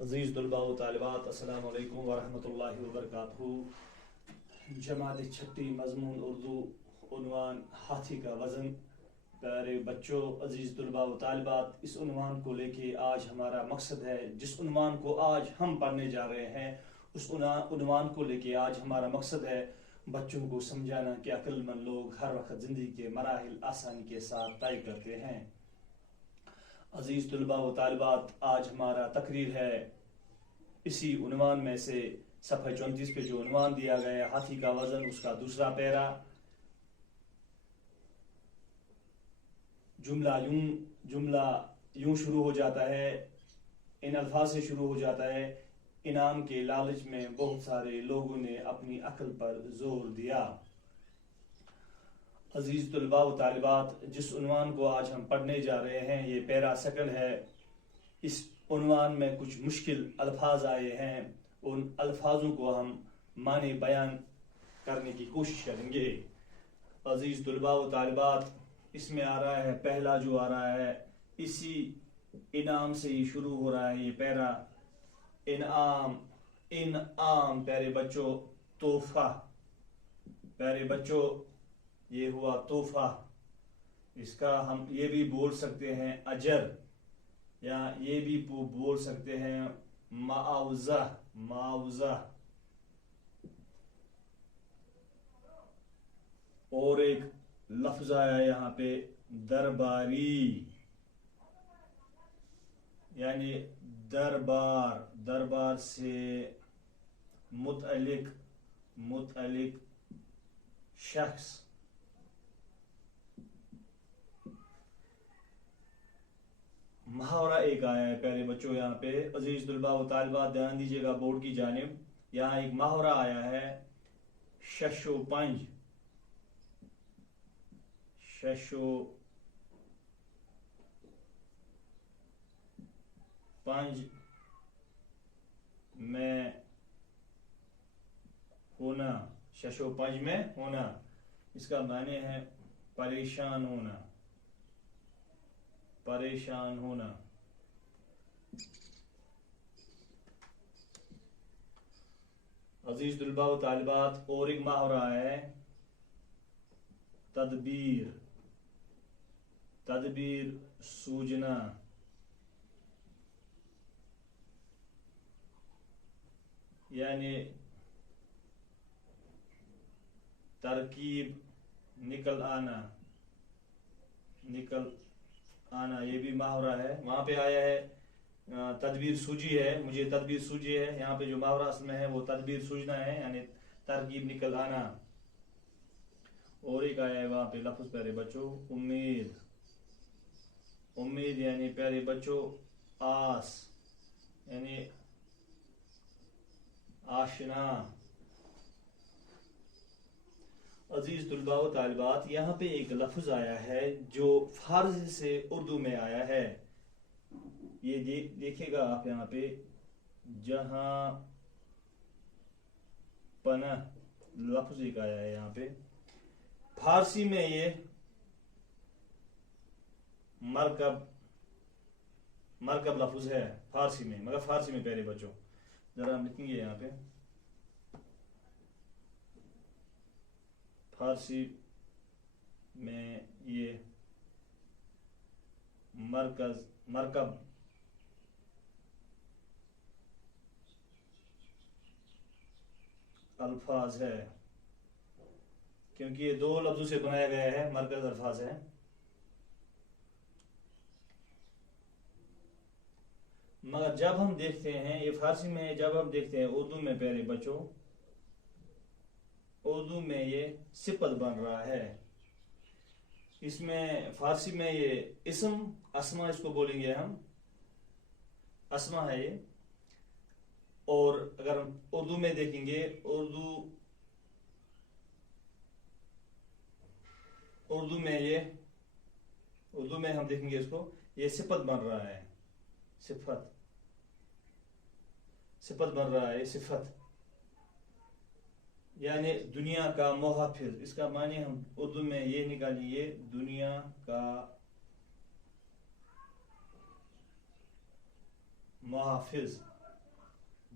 عزیز طلباء و طالبات، السلام علیکم ورحمۃ اللہ وبرکاتہ۔ جماعت چھٹی، مضمون اردو، عنوان ہاتھی کا وزن۔ پیارے بچوں، عزیز طلباء و طالبات، اس عنوان کو لے کے آج ہمارا مقصد ہے، جس عنوان کو آج ہم پڑھنے جا رہے ہیں اس عنوان کو لے کے آج ہمارا مقصد ہے بچوں کو سمجھانا کہ عقل مند لوگ ہر وقت زندگی کے مراحل آسانی کے ساتھ طے کرتے ہیں۔ عزیز طلباء و طالبات، آج ہمارا تقریر ہے اسی عنوان میں سے صفحہ 34 پہ جو عنوان دیا گیا ہے ہاتھی کا وزن، اس کا دوسرا پیرا۔ جملہ یوں شروع ہو جاتا ہے، ان الفاظ سے شروع ہو جاتا ہے: انعام کے لالچ میں بہت سارے لوگوں نے اپنی عقل پر زور دیا۔ عزیز طلباء و طالبات، جس عنوان کو آج ہم پڑھنے جا رہے ہیں یہ پیرا سیکنڈ ہے۔ اس عنوان میں کچھ مشکل الفاظ آئے ہیں، ان الفاظوں کو ہم معنی بیان کرنے کی کوشش کریں گے۔ عزیز طلباء و طالبات، اس میں آ رہا ہے، پہلا جو آ رہا ہے اسی انعام سے ہی شروع ہو رہا ہے یہ پیرا۔ انعام پیارے بچوں تحفہ، پیارے بچوں یہ ہوا تحفہ۔ اس کا ہم یہ بھی بول سکتے ہیں اجر، یا یہ بھی بول سکتے ہیں معاوضہ۔ اور ایک لفظ آیا یہاں پہ درباری، یعنی دربار سے متعلق شخص۔ محاورہ ایک آیا ہے پیارے بچوں یہاں پہ، عزیز طلباء و طالبات دھیان دیجیے گا بورڈ کی جانب۔ یہاں ایک محاورہ آیا ہے ششو پنج میں ہونا، ششو پنج میں ہونا، اس کا معنی ہے پریشان ہونا۔ عزیز طلباء و طالبات، اور ایک محاورہ ہے تدبیر سوجنا، یعنی ترکیب نکل آنا، یہ بھی محاورہ ہے۔ وہاں پہ آیا ہے تدبیر سوجی ہے، مجھے تدبیر سوجی ہے، یہاں پہ جو محاورہ اصل میں ہے وہ تدبیر سوجنا ہے، یعنی ترکیب نکل آنا۔ اور ایک آیا ہے وہاں پہ لفظ پیارے بچوں امید، یعنی پیارے بچوں آس، یعنی آشنا۔ عزیز طلباء و طالبات، یہاں پہ ایک لفظ آیا ہے جو فارسی سے اردو میں آیا ہے، یہ دیکھیں گا آپ یہاں پہ، جہاں پناہ لفظ ایک آیا ہے یہاں پہ۔ فارسی میں یہ مرکب لفظ ہے فارسی میں، مگر فارسی میں پیارے بچوں ذرا ہم لکھیں گے یہاں پہ، فارسی میں یہ مرکب الفاظ ہے، کیونکہ یہ دو لفظوں سے بنایا گیا ہے، مرکز الفاظ ہے۔ مگر جب ہم دیکھتے ہیں یہ فارسی میں، جب ہم دیکھتے ہیں اردو میں پیارے بچوں، اردو میں یہ صفت بن رہا ہے۔ اس میں فارسی میں یہ اسما اس کو بولیں گے ہم، اسما ہے یہ۔ اور اگر ہم اردو میں دیکھیں گے، اردو میں ہم دیکھیں گے اس کو، یہ صفت بن رہا ہے، صفت بن رہا ہے، صفت یعنی دنیا کا محافظ۔ اس کا معنی ہم اردو میں یہ نکالیے، دنیا کا محافظ۔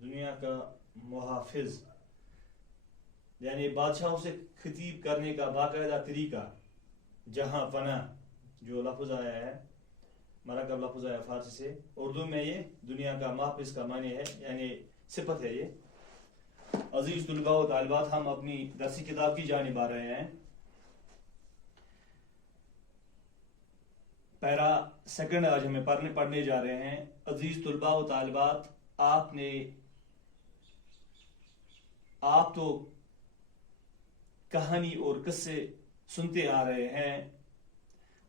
دنیا کا محافظ، یعنی بادشاہوں سے خطیب کرنے کا باقاعدہ طریقہ، جہاں پناہ جو لفظ آیا ہے، مرکب لفظ آیا فارسی سے، اردو میں یہ دنیا کا محافظ کا معنی ہے، یعنی صفت ہے یہ۔ عزیز طلباء و طالبات، ہم اپنی درسی کتاب کی جانب آ رہے ہیں۔ پیرا سیکنڈ آج ہمیں پڑھنے جا رہے ہیں۔ عزیز طلباء و طالبات، آپ تو کہانی اور قصے سنتے آ رہے ہیں،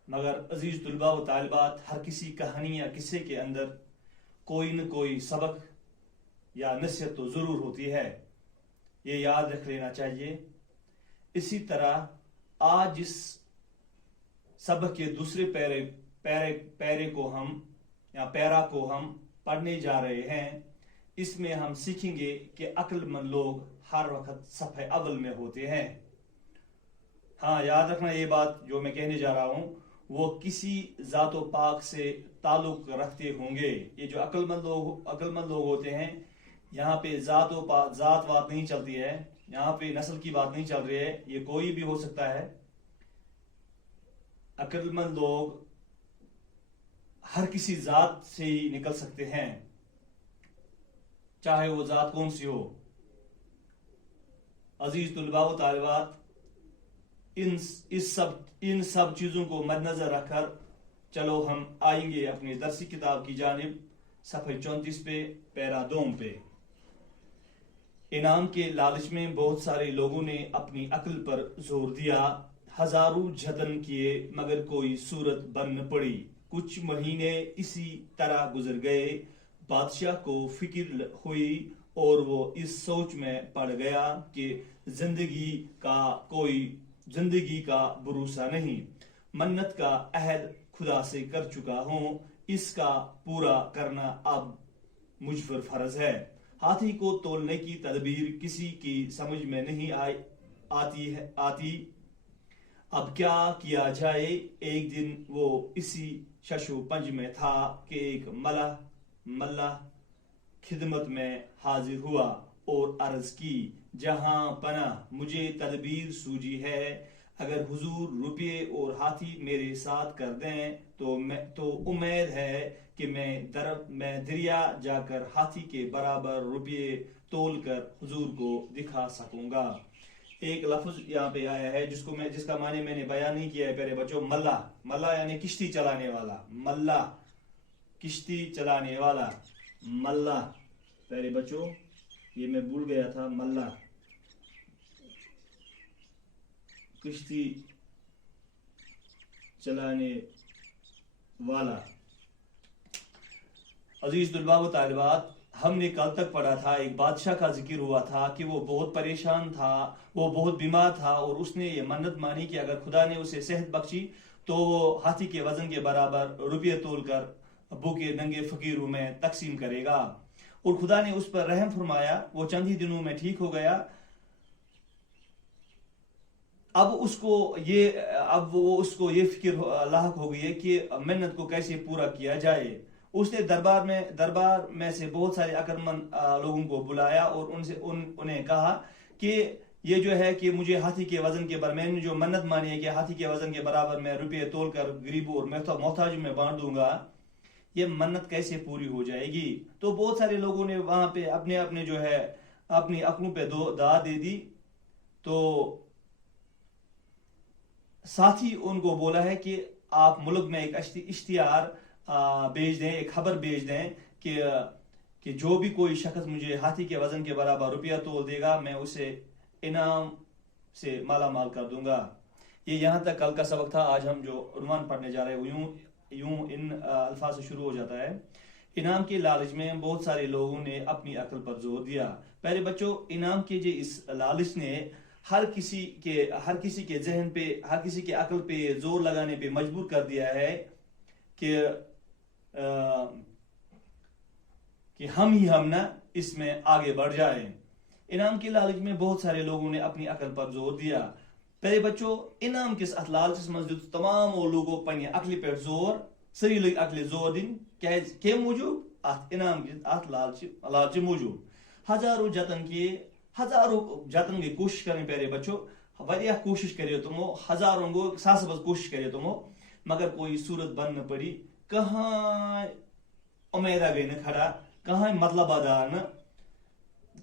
مگر عزیز طلباء و طالبات، ہر کسی کہانی یا قصے کے اندر کوئی نہ کوئی سبق یا نصیحت تو ضرور ہوتی ہے، یہ یاد رکھ لینا چاہیے۔ اسی طرح آج اس سبق کے دوسرے پیرے کو ہم پڑھنے جا رہے ہیں۔ اس میں ہم سیکھیں گے کہ عقل مند لوگ ہر وقت صفحہ اول میں ہوتے ہیں۔ ہاں، یاد رکھنا یہ بات جو میں کہنے جا رہا ہوں وہ کسی ذات و پاک سے تعلق رکھتے ہوں گے۔ یہ جو عقل مند لوگ ہوتے ہیں، یہاں پہ ذات وات نہیں چلتی ہے، یہاں پہ نسل کی بات نہیں چل رہی ہے، یہ کوئی بھی ہو سکتا ہے۔ عقل مند لوگ ہر کسی ذات سے ہی نکل سکتے ہیں، چاہے وہ ذات کون سی ہو۔ عزیز طلباء و طالبات، ان سب چیزوں کو مد نظر رکھ کر چلو ہم آئیں گے اپنی درسی کتاب کی جانب، صفحہ 34 پہ، پیرا دوم پہ۔ انعام کے لالچ میں بہت سارے لوگوں نے اپنی عقل پر زور دیا، ہزاروں جتن کیے مگر کوئی صورت بن نہ پڑی۔ کچھ مہینے اسی طرح گزر گئے، بادشاہ کو فکر ہوئی اور وہ اس سوچ میں پڑ گیا کہ زندگی کا بھروسہ نہیں، منت کا عہد خدا سے کر چکا ہوں، اس کا پورا کرنا اب مجھ پر فرض ہے۔ ہاتھی کو تولنے کی تدبیر کسی کی سمجھ میں نہیں آتی، اب کیا کیا جائے۔ ایک دن وہ اسی شش و پنج میں تھا کہ ایک ملہ خدمت میں حاضر ہوا اور عرض کی، جہاں پناہ مجھے تدبیر سوجی ہے، اگر حضور روپے اور ہاتھی میرے ساتھ کر دیں تو امید ہے کہ میں دریا جا کر ہاتھی کے برابر روپے تول کر حضور کو دکھا سکوں گا۔ ایک لفظ یہاں پہ آیا ہے جس کا معنی میں نے بیان نہیں کیا ہے پیارے بچوں۔ ملہ یعنی کشتی چلانے والا، ملہ کشتی چلانے والا، ملہ پیارے بچوں، یہ میں بھول گیا تھا، ملہ کشتی چلانے والا۔ عزیز طلباء و طالبات، ہم نے کل تک پڑھا تھا، ایک بادشاہ کا ذکر ہوا تھا کہ وہ بہت پریشان تھا، وہ بہت بیمار تھا، اور اس نے یہ منت مانی کہ اگر خدا نے اسے صحت بخشی تو وہ ہاتھی کے وزن کے برابر روپیے تول کر بھوکے ننگے فقیروں میں تقسیم کرے گا، اور خدا نے اس پر رحم فرمایا، وہ چند ہی دنوں میں ٹھیک ہو گیا۔ اب وہ اس کو یہ فکر لاحق ہو گئی ہے کہ منت کو کیسے پورا کیا جائے۔ اس نے دربار میں سے بہت سارے عقلمند لوگوں کو بلایا اور انہیں کہا کہ یہ جو ہے کہ مجھے ہاتھی کے وزن کے برابر، میں نے جو منت مانی ہے کہ ہاتھی کے وزن کے برابر میں روپے تول کر غریبوں اور محتاجوں میں بانٹ دوں گا، یہ منت کیسے پوری ہو جائے گی۔ تو بہت سارے لوگوں نے وہاں پہ اپنے جو ہے اپنی عقلوں پہ داد دے دی، تو ساتھ ہی ان کو بولا ہے کہ آپ ملک میں ایک اشتہار بھیج دیں، ایک خبر بھیج دیں کہ جو بھی کوئی شخص مجھے ہاتھی کے وزن کے برابر روپیہ تول دے گا، میں اسے انعام سے مالا مال کر دوں گا۔ یہ یہاں تک کل کا سبق تھا۔ آج ہم جو عنوان پڑھنے جا رہے ہیں وہ یوں ان الفاظ سے شروع ہو جاتا ہے، انعام کے لالچ میں بہت سارے لوگوں نے اپنی عقل پر زور دیا۔ پہلے بچوں، انعام کے جو اس لالچ نے ہر کسی کے ذہن پہ، ہر کسی کے عقل پہ زور لگانے پہ مجبور کر دیا ہے کہ ہم نہ اس میں آگے بڑھ جائیں۔ انعام کے لالچ میں بہت سارے لوگوں نے اپنی عقل پر زور دیا۔ پہلے بچوں، انعام کس ات لالچس مز دیت تمام لوگوں پنہ عقل پہ زور، سری لگ عقل زور دن، کی موجود ات انعام ات لالچ موجود۔ ہزاروں جتن گئی کوشش کریں پیارے بچوں, واریاہ کوشش کریو تمو, ہزاروں گو ساس بز کوشش کریو تمو, مگر کوئی صورت بن نہ پڑی, کہاں امیدہ گئی نہ کھڑا, کہاں مطلب درا نہ,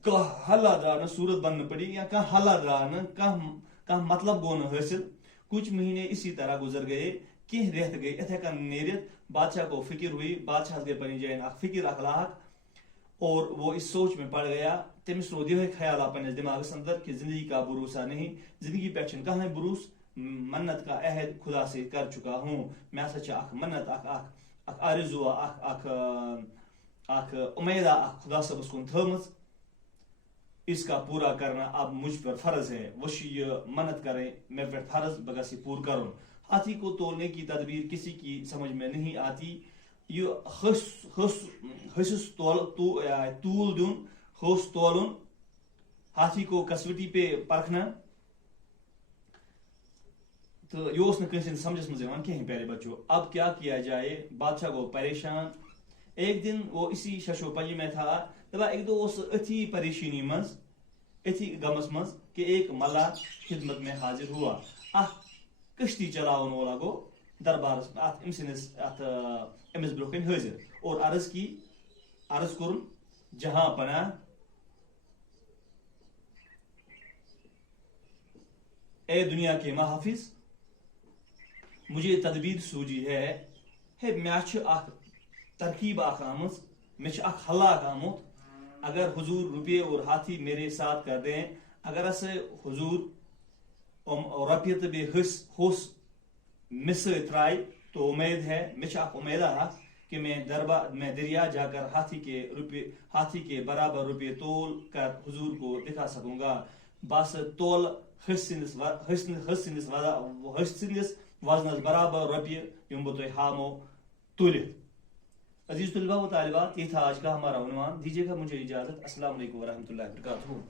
کہاں حل درا نہ, صورت بن نہ پڑی یا کہاں حل درا نہ, کہاں مطلب گو نہ حاصل. کچھ مہینے اسی طرح گزر گئے, کہیں رہت گئی اتھے کن نیرت. بادشاہ کو فکر ہوئی, بادشاہ گئی پنی جائن فکر اخلاق, اور وہ اس سوچ میں پڑ گیا. تمس رو یہ خیال پنس دماغس اندر کہ زندگی کا بھروسہ نہیں, زندگی پہ کہاں بھروس, منت کا عہد خدا سے کر چکا ہوں, میں ہسا اخ منت اخ آرزو اخ امیدہ اخ خدا صبس کن تھمز, اس کا پورا کرنا اب مجھ پر فرض ہے. وہ یہ منت کریں میں پر فرض بگس یہ پور کروں. ہاتھی کو تولنے کی تدبیر کسی کی سمجھ میں نہیں آتی. یہ حسس طول دون, ہوس تولن, ہاتھی کو کسوٹی پہ پرکھنا, تو یہ اس نے کسی سمجھس مجھے کہیں پیارے بچوں. اب کیا کیا جائے, بادشاہ کو پریشان. ایک دن وہ اسی ششو پنجی میں تھا, دبا ایک دو اس اتھی پریشانی مز, اتھی غمس مز کہ ایک ملا خدمت میں حاضر ہوا. کشتی چلاون والا گو دربارس امس برو کن حاضر, اور عرض کور جہاں پناہ اے دنیا کے محافظ, مجھے تدبیر سوجی ہے میں ترکیب آمت, میں حلاک آمت. اگر حضور روپیے اور ہاتھی میرے ساتھ کر دیں, اگر اسے حضور روپیے تو بی ہوس مس ترائی تو امید ہے, میں امیدہ کہ میں دریا جا کر ہاتھی کے برابر روپیے تول کر حضور کو دکھا سکوں گا. بس تول ہسندس وزنس برابر روپیے یم بہ تہ ہامو تلت. عزیز طلباء و طالبات, یہ تھا آج کا ہمارا عنوان. دیجیے گا مجھے اجازت. السلام علیکم ورحمۃ اللہ وبرکاتہ.